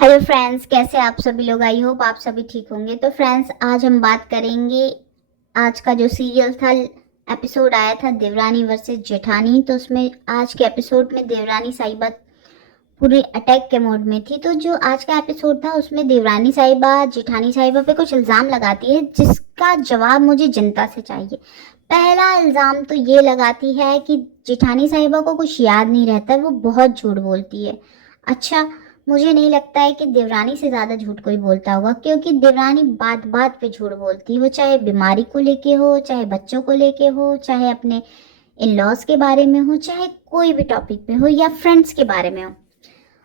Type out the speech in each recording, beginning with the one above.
Hello friends, कैसे आप सभी लोग। आई होप आप सभी ठीक होंगे। तो फ्रेंड्स, आज हम बात करेंगे आज का जो सीरियल था, एपिसोड आया था देवरानी वर्सेस जेठानी। तो उसमें आज के एपिसोड में देवरानी साहिबा पूरी अटैक के मोड में थी। तो जो आज का एपिसोड था उसमें देवरानी साहिबा जेठानी साहिबा पे कुछ इल्ज़ाम लगाती है, जिसका जवाब मुझे जनता से चाहिए। पहला इल्ज़ाम तो ये लगाती है कि जेठानी साहिबा को कुछ याद नहीं रहता, वो बहुत झूठ बोलती है। अच्छा, मुझे नहीं लगता है कि देवरानी से ज़्यादा झूठ कोई बोलता होगा, क्योंकि देवरानी बात बात पे झूठ बोलती है। वो चाहे बीमारी को लेके हो, चाहे बच्चों को लेके हो, चाहे अपने इन लॉज के बारे में हो, चाहे कोई भी टॉपिक पे हो या फ्रेंड्स के बारे में हो।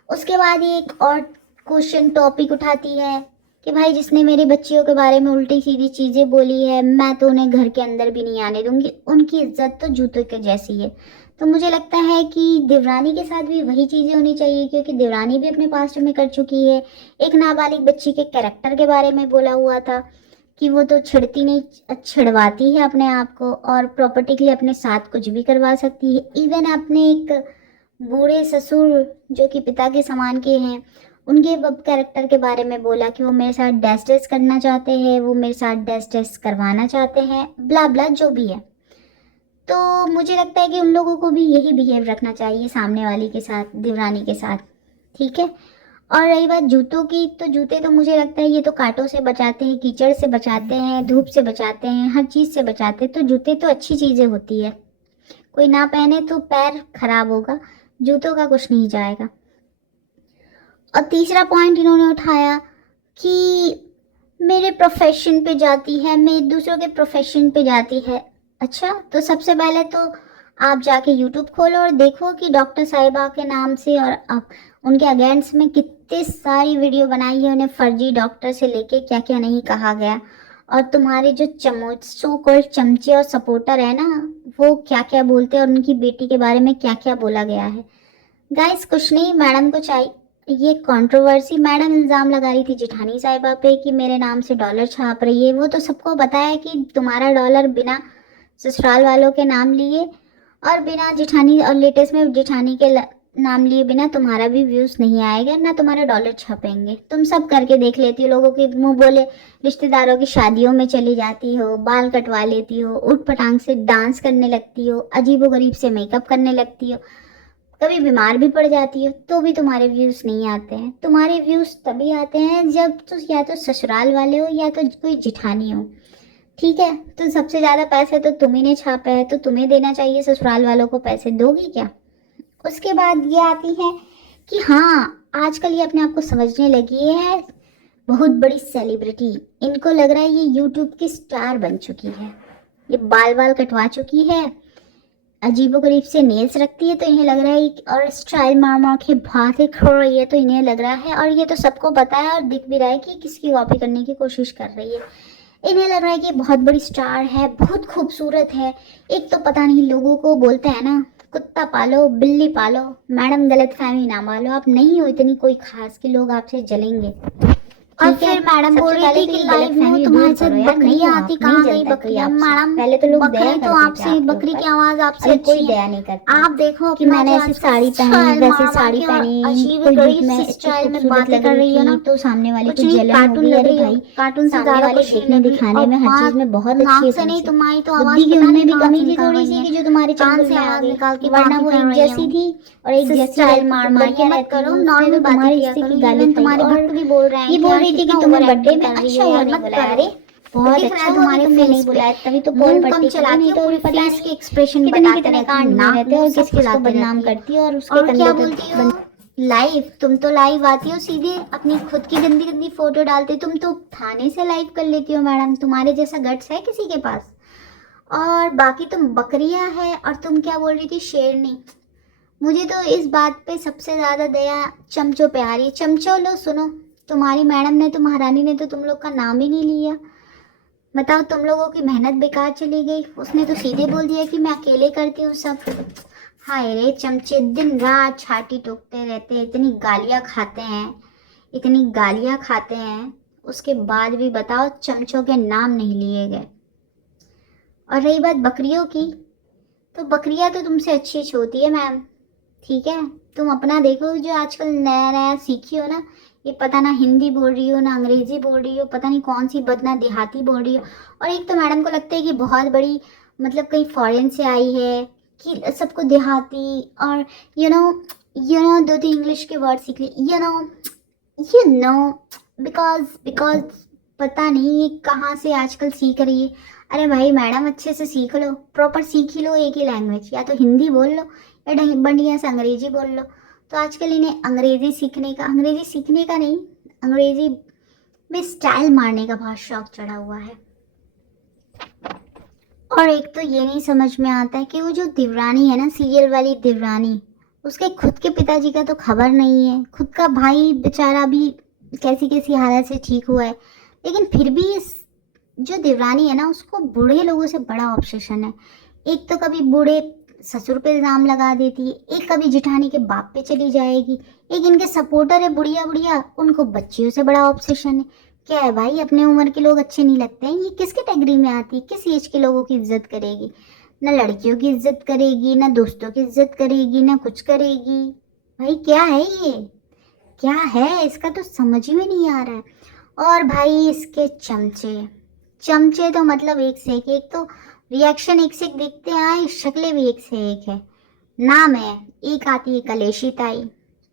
उसके बाद ये एक और क्वेश्चन टॉपिक उठाती है कि भाई, जिसने मेरी बच्चियों के बारे में उल्टी सीधी चीज़ें बोली है, मैं तो उन्हें घर के अंदर भी नहीं आने दूंगी। उनकी इज्जत तो जूतों के जैसी है। तो मुझे लगता है कि देवरानी के साथ भी वही चीज़ें होनी चाहिए, क्योंकि देवरानी भी अपने पास्ट में कर चुकी है। एक नाबालिग बच्ची के कैरेक्टर के बारे में बोला हुआ था कि वो तो छिड़ती नहीं, छिड़वाती है अपने आप को, और प्रॉपर्टी के लिए अपने साथ कुछ भी करवा सकती है। इवन अपने एक बूढ़े ससुर जो कि पिता के समान के हैं, उनके अब कैरेक्टर के बारे में बोला कि वो मेरे साथ डैश डैश करना चाहते हैं, वो मेरे साथ डैश डैश करवाना चाहते हैं, ब्ला ब्ला जो भी है। तो मुझे लगता है कि उन लोगों को भी यही बिहेव रखना चाहिए सामने वाली के साथ, देवरानी के साथ। ठीक है। और रही बात जूतों की, तो जूते तो मुझे लगता है ये तो कांटों से बचाते हैं, कीचड़ से बचाते हैं, धूप से बचाते हैं, हर चीज़ से बचाते हैं। तो जूते तो अच्छी चीज़ें होती है। कोई ना पहने तो पैर खराब होगा, जूतों का कुछ नहीं जाएगा। और तीसरा पॉइंट इन्होंने उठाया कि मेरे प्रोफेशन पे जाती है, मैं दूसरों के प्रोफेशन पे जाती है। अच्छा, तो सबसे पहले तो आप जाके यूट्यूब खोलो और देखो कि डॉक्टर साहिबा के नाम से और आप उनके अगेंस्ट में कितनी सारी वीडियो बनाई है, उन्हें फर्जी डॉक्टर से लेके क्या क्या नहीं कहा गया। और तुम्हारे जो चमच सो कॉल्ड चमचे और सपोर्टर है ना, वो क्या क्या बोलते हैं, और उनकी बेटी के बारे में क्या क्या बोला गया है। गाइस, कुछ नहीं, मैडम को चाहिए ये कंट्रोवर्सी। मैडम इल्ज़ाम लगा रही थी जेठानी साहिबा पे कि मेरे नाम से डॉलर छाप रही है। वो तो सबको पता है कि तुम्हारा डॉलर बिना ससुराल वालों के नाम लिए और बिना जेठानी, और लेटेस्ट में जेठानी के नाम लिए बिना तुम्हारा भी व्यूज़ नहीं आएगा, ना तुम्हारे डॉलर छपेंगे। तुम सब करके देख लेती हो, लोगों के मुंह बोले रिश्तेदारों की शादियों में चली जाती हो, बाल कटवा लेती हो, उठ पटांग से डांस करने लगती हो, अजीबोगरीब से मेकअप करने लगती हो, कभी बीमार भी पड़ जाती हो, तो भी तुम्हारे व्यूज़ नहीं आते हैं। तुम्हारे व्यूज़ तभी आते हैं जब तो या तो ससुराल वाले हो या तो कोई जिठानी हो। ठीक है, तो सबसे ज़्यादा पैसे तो तुम्ही ने छापे हैं, तो तुम्हें देना चाहिए, ससुराल वालों को पैसे दोगी क्या। उसके बाद ये आती है कि हाँ, आजकल ये अपने आप को समझने लगी है बहुत बड़ी सेलिब्रिटी। इनको लग रहा है ये यूट्यूब की स्टार बन चुकी है। ये बाल बाल कटवा चुकी है, अजीबोगरीब से नेल्स रखती है, तो इन्हें लग रहा है और स्टाइल मार मार के भाते खो रही है, तो इन्हें लग रहा है, और ये तो सबको पता है और दिख भी रहा है कि किसकी कॉपी करने की कोशिश कर रही है। इन्हें लग रहा है कि बहुत बड़ी स्टार है, बहुत खूबसूरत है। एक तो पता नहीं, लोगों को बोलते हैं ना, कुत्ता पालो बिल्ली पालो। मैडम, गलत फहमी ना मानो, आप नहीं हो इतनी कोई खास कि लोग आपसे जलेंगे। और फिर मैडम बोल रही थी कि लाइव में तुम्हारे साथ बकरियां आती, कहाँ गई बकरियां। मैडम, पहले तो लोग बकरी तो आपसे, बकरी की आवाज आपसे अच्छी कोई दया नहीं करती। आप देखो कि मैंने ऐसी साड़ी पहनी, वैसी साड़ी पहनी, अजीब गरीब स्टाइल में बातें कर रही है ना, तो सामने वाले को जलन हो गई। अरे भाई, कार्टून से ज्यादा कुछ देखने दिखाने में हर चीज में बहुत अच्छी है। नहीं, तुम्हारी तो आवाज की उनमें भी कमी थी थोड़ी सी, कि जो तुम्हारे कान से आवाज निकाल के, वरना वो एक जैसी थी और एक जैसी स्टाइल मार मार के मत करो, नॉर्मल बातें किया करो। गाली तुम्हारे भक्त भी बोल रहे हैं, ये बोल रही थी कि तुम्हें बर्थडे में अच्छा हुआ मत बुलाया। बहुत अच्छा, तुम्हारे फेस नहीं बुलाया, तभी तो पोल पट्टी चलाती हो, पूरी फेस के एक्सप्रेशन बताते रहते हो और किसको बदनाम करती है। और उसके क्या बोलती हो, लाइव, तुम तो लाइव आती हो सीधे अपनी खुद की गंदी गंदी फोटो डालते, तुम तो थाने से लाइव कर लेती हो। मैडम, तुम्हारे जैसा गट्स है किसी के पास। और बाकी तुम बकरियां है, और तुम क्या बोल रही थी, शेरनी। मुझे तो इस बात पे सबसे ज़्यादा दया चमचों पे आ रही है। चमचो लो, सुनो, तुम्हारी मैडम ने तो, महारानी ने तो तुम लोग का नाम ही नहीं लिया। बताओ, तुम लोगों की मेहनत बेकार चली गई। उसने तो सीधे बोल दिया कि मैं अकेले करती हूँ सब। हाय रे चमचे, दिन रात छाती टोकते रहते हैं, इतनी गालियाँ खाते हैं, इतनी गालियाँ खाते हैं, उसके बाद भी बताओ चमचों के नाम नहीं लिए गए। और रही बात बकरियों की, तो बकरियां तो तुमसे अच्छी होती है मैम। ठीक है, तुम अपना देखो, जो आजकल नया नया सीखी हो ना, ये पता ना हिंदी बोल रही हो ना अंग्रेजी बोल रही हो, पता नहीं कौन सी बदना देहाती बोल रही हो। और एक तो मैडम को लगता है कि बहुत बड़ी, मतलब कहीं फॉरेन से आई है, कि सबको देहाती और यू नो यू नो दो तीन इंग्लिश के वर्ड सीख ली, यू नो बिकॉज बिकॉज पता नहीं ये कहाँ से आजकल सीख रही है। अरे भाई मैडम, अच्छे से सीख लो, प्रॉपर सीख ही लो एक ही लैंग्वेज, या तो हिंदी बोल लो या बढ़िया से अंग्रेजी बोल लो। तो आजकल इन्हें अंग्रेजी सीखने का नहीं, अंग्रेजी में स्टाइल मारने का बहुत शौक चढ़ा हुआ है। और एक तो ये नहीं समझ में आता है कि वो जो देवरानी है ना, सीरियल वाली देवरानी, उसके खुद के पिताजी का तो खबर नहीं है, खुद का भाई बेचारा भी कैसी कैसी हालत से ठीक हुआ है, लेकिन फिर भी इस जो देवरानी है ना, उसको बूढ़े लोगों से बड़ा ऑब्सेशन है। एक तो कभी बूढ़े ससुर पे इल्जाम लगा देती है, एक कभी जेठानी के बाप पे चली जाएगी, एक इनके सपोर्टर है बुढ़िया बुढ़िया, उनको बच्चियों से बड़ा ऑब्सेशन है। क्या है भाई, अपने उम्र के लोग अच्छे नहीं लगते हैं? ये किस कैटेगरी में आती है? किस एज के लोगों की इज्जत करेगी? ना लड़कियों की इज्जत करेगी, ना दोस्तों की इज्जत करेगी, ना कुछ करेगी। भाई क्या है ये, क्या है इसका तो समझ ही में नहीं आ रहा है। और भाई इसके चमचे, चमचे तो मतलब एक से एक तो रिएक्शन एक से एक देखते हैं, शक्लें भी एक से एक है। नाम है, एक आती है कलेशी ताई।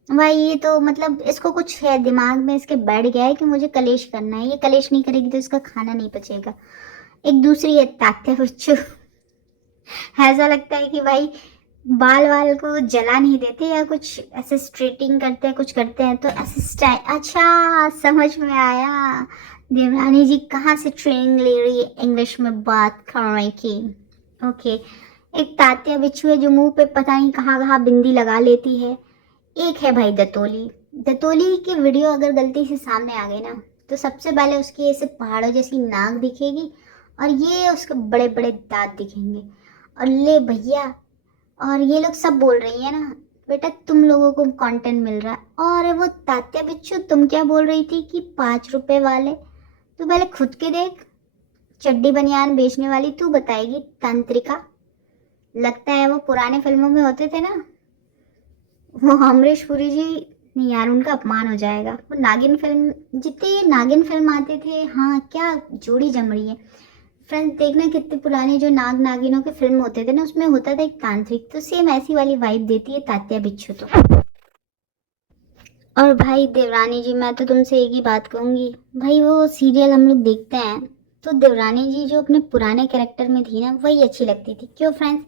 भाई ये तो मतलब इसको कुछ है दिमाग में, इसके बैठ गया है कि मुझे कलेश करना है, ये कलेश नहीं करेगी तो इसका खाना नहीं पचेगा। एक दूसरी है तात्या बच्चू। ऐसा लगता है कि भाई बाल वाल को जला नहीं देते या कुछ ऐसे स्ट्रेटिंग करते हैं, कुछ करते हैं तो ऐसे स्टाइल। अच्छा समझ में आया, देवरानी जी कहाँ से ट्रेनिंग ले रही है इंग्लिश में बात करने की। ओके। एक तात्या बिच्छू है जो मुंह पे पता नहीं कहाँ कहाँ बिंदी लगा लेती है। एक है भाई दतोली। दतोली की वीडियो अगर गलती से सामने आ गई ना, तो सबसे पहले उसकी ऐसे पहाड़ों जैसी नाक दिखेगी और ये उसके बड़े बड़े दांत दिखेंगे। और ले भैया, और ये लोग सब बोल रही है ना, बेटा तुम लोगों को कंटेंट मिल रहा है। और वो तात्या बिच्छू, तुम क्या बोल रही थी कि 5 रुपए वाले? तू पहले खुद के देख, चड्डी बनियान बेचने वाली तू बताएगी तंत्रिका? लगता है वो पुराने फिल्मों में होते थे ना, वो अमरीश पुरी जी। नहीं यार, उनका अपमान हो जाएगा। वो नागिन फिल्म, जितने ये नागिन फिल्म आते थे, हाँ क्या जोड़ी जम रही है। फ्रेंड्स देखना, कितने पुराने जो नाग नागिनों के फिल्म होते थे ना, उसमें होता था एक तांत्रिक, तो सेम ऐसी वाली वाइब देती है तात्या बिच्छू तो। और भाई देवरानी जी, मैं तो तुमसे एक ही बात कहूंगी, भाई वो सीरियल हम लोग देखते हैं तो देवरानी जी जो अपने पुराने कैरेक्टर में थी ना, वही अच्छी लगती थी। क्यों फ्रेंड्स,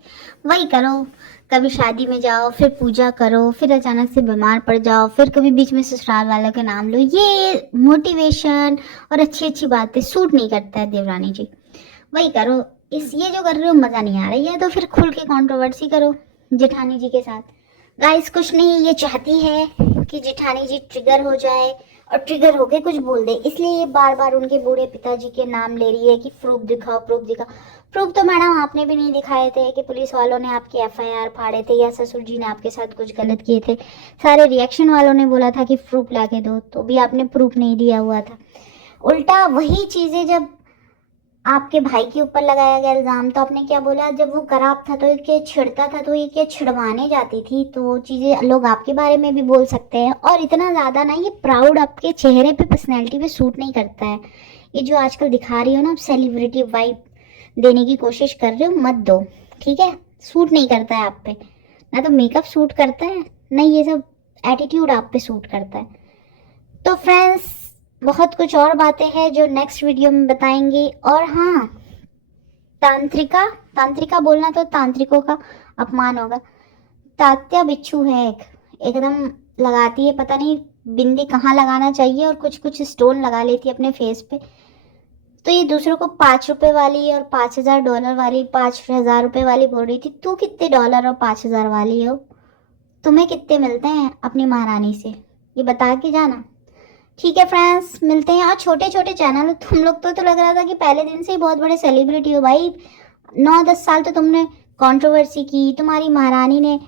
वही करो, कभी शादी में जाओ फिर पूजा करो, फिर अचानक से बीमार पड़ जाओ, फिर कभी बीच में ससुराल वालों के नाम लो। ये मोटिवेशन और अच्छी अच्छी बातें सूट नहीं करता है देवरानी जी, वही करो। इस ये जो कर रहे हो मज़ा नहीं आ रहा है, तो फिर खुल के कंट्रोवर्सी करो जेठानी जी के साथ। गाइस कुछ नहीं, ये चाहती है कि जेठानी जी ट्रिगर हो जाए और ट्रिगर होके कुछ बोल दे, इसलिए ये बार बार उनके बूढ़े पिताजी के नाम ले रही है कि प्रूफ दिखाओ प्रूफ दिखाओ। प्रूफ तो मैडम आपने भी नहीं दिखाए थे कि पुलिस वालों ने आपके एफआईआर फाड़े थे या ससुर जी ने आपके साथ कुछ गलत किए थे। सारे रिएक्शन वालों ने बोला था कि प्रूफ ला के दो, तो भी आपने प्रूफ नहीं दिया हुआ था। उल्टा वही चीज़ें जब आपके भाई के ऊपर लगाया गया इल्ज़ाम, तो आपने क्या बोला, जब वो खराब था तो ये क्या छिड़ता था, तो ये क्या छिड़वाने जाती थी, तो वो चीज़ें लोग आपके बारे में भी बोल सकते हैं। और इतना ज़्यादा ना ये प्राउड आपके चेहरे पे, पर्सनैलिटी पे सूट नहीं करता है। ये जो आजकल दिखा रही हो ना, आप सेलिब्रिटी वाइब देने की कोशिश कर रहे हो, मत दो, ठीक है? सूट नहीं करता है आप पे, ना तो मेकअप सूट करता है, ना ये सब एटीट्यूड आप पे सूट करता है। तो फ्रेंड्स बहुत कुछ और बातें हैं जो नेक्स्ट वीडियो में बताएंगे। और हाँ, तांत्रिका, तांत्रिका बोलना तो तांत्रिकों का अपमान होगा। तात्या बिच्छू है एक, एकदम लगाती है, पता नहीं बिंदी कहाँ लगाना चाहिए और कुछ कुछ स्टोन लगा लेती है अपने फेस पे। तो ये दूसरों को 5 रुपए वाली और $5000 वाली, 5000 रुपए वाली बोल रही थी। तू कितने डॉलर और 5000 वाली हो? तुम्हें कितने मिलते हैं अपनी महारानी से, ये बता के जाना। ठीक है फ्रेंड्स, मिलते हैं। और छोटे छोटे चैनल, तुम लोग तो लग रहा था कि पहले दिन से ही बहुत बड़े सेलिब्रिटी हो भाई। 9-10 साल तो तुमने कंट्रोवर्सी की, तुम्हारी महारानी ने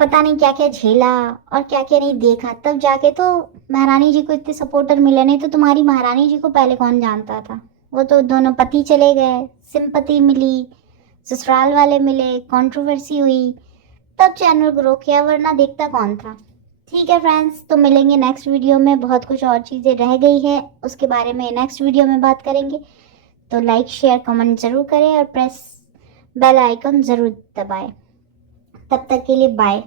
पता नहीं क्या क्या झेला और क्या क्या नहीं देखा, तब जाके तो महारानी जी को इतने सपोर्टर मिले। नहीं तो तुम्हारी महारानी जी को पहले कौन जानता था? वो तो दोनों पति चले गए, सिंपैथी मिली, ससुराल वाले मिले, कंट्रोवर्सी हुई, तब चैनल ग्रो किया, वरना देखता कौन था। ठीक है फ्रेंड्स, तो मिलेंगे नेक्स्ट वीडियो में। बहुत कुछ और चीज़ें रह गई है, उसके बारे में नेक्स्ट वीडियो में बात करेंगे। तो लाइक शेयर कमेंट ज़रूर करें और प्रेस बेल आइकन ज़रूर दबाएं। तब तक के लिए बाय।